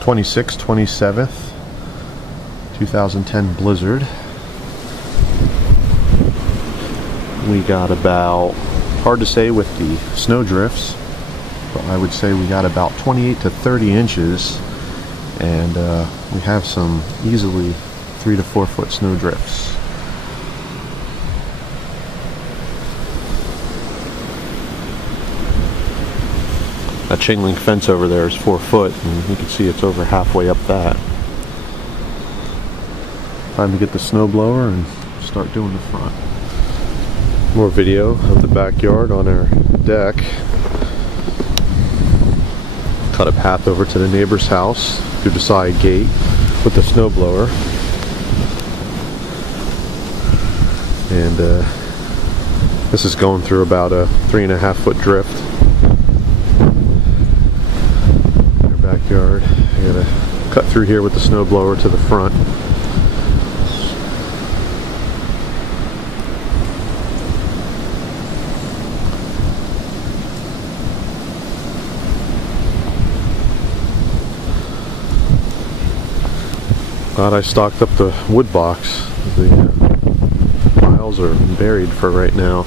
26th, 27th, 2010 blizzard. We got about, hard to say with the snow drifts, but I would say we got about 28 to 30 inches, and we have some easily 3 to 4 foot snow drifts. That chain link fence over there is 4 foot, and you can see it's over halfway up that. Time to get the snow blower and start doing the front. More video of the backyard on our deck. Cut a path over to the neighbor's house through the side gate with the snow blower. And this is going through about a 3.5 foot drift. Backyard. I gotta cut through here with the snow blower to the front. Glad I stocked up the wood box. The piles are buried for right now.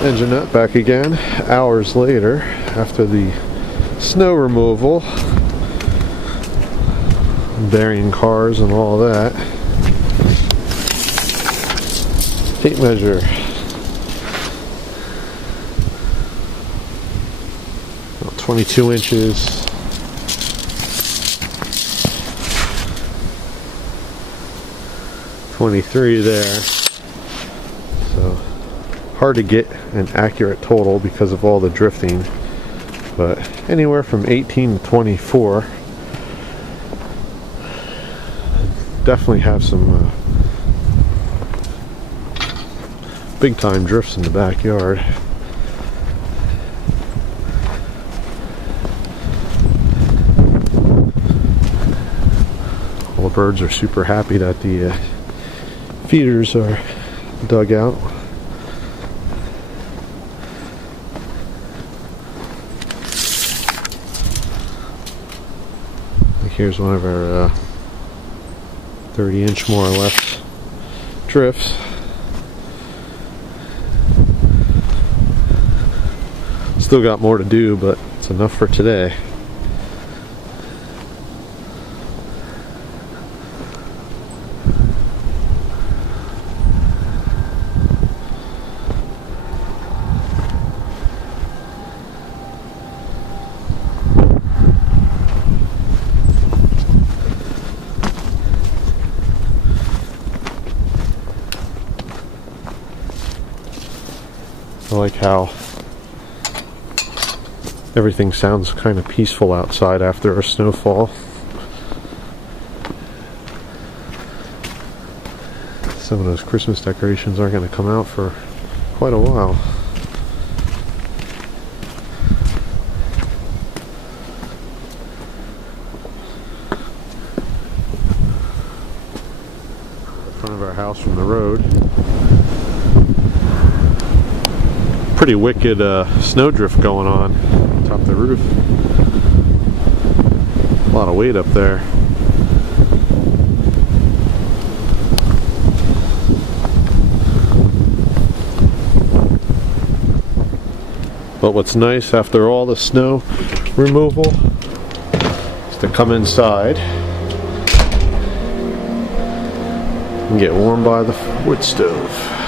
Engine up back again, hours later, after the snow removal, burying cars and all that. Tape measure. About 22 inches. .23 there. So hard to get an accurate total because of all the drifting, but anywhere from 18 to 24. Definitely have some big time drifts in the backyard. All the birds are super happy that the feeders are dug out. Here's one of our 30-inch more or less drifts. Still got more to do, but it's enough for today. I like how everything sounds kind of peaceful outside after a snowfall. Some of those Christmas decorations aren't going to come out for quite a while. In front of our house from the road. Pretty wicked snowdrift going on top of the roof. A lot of weight up there. But what's nice after all the snow removal is to come inside and get warm by the wood stove.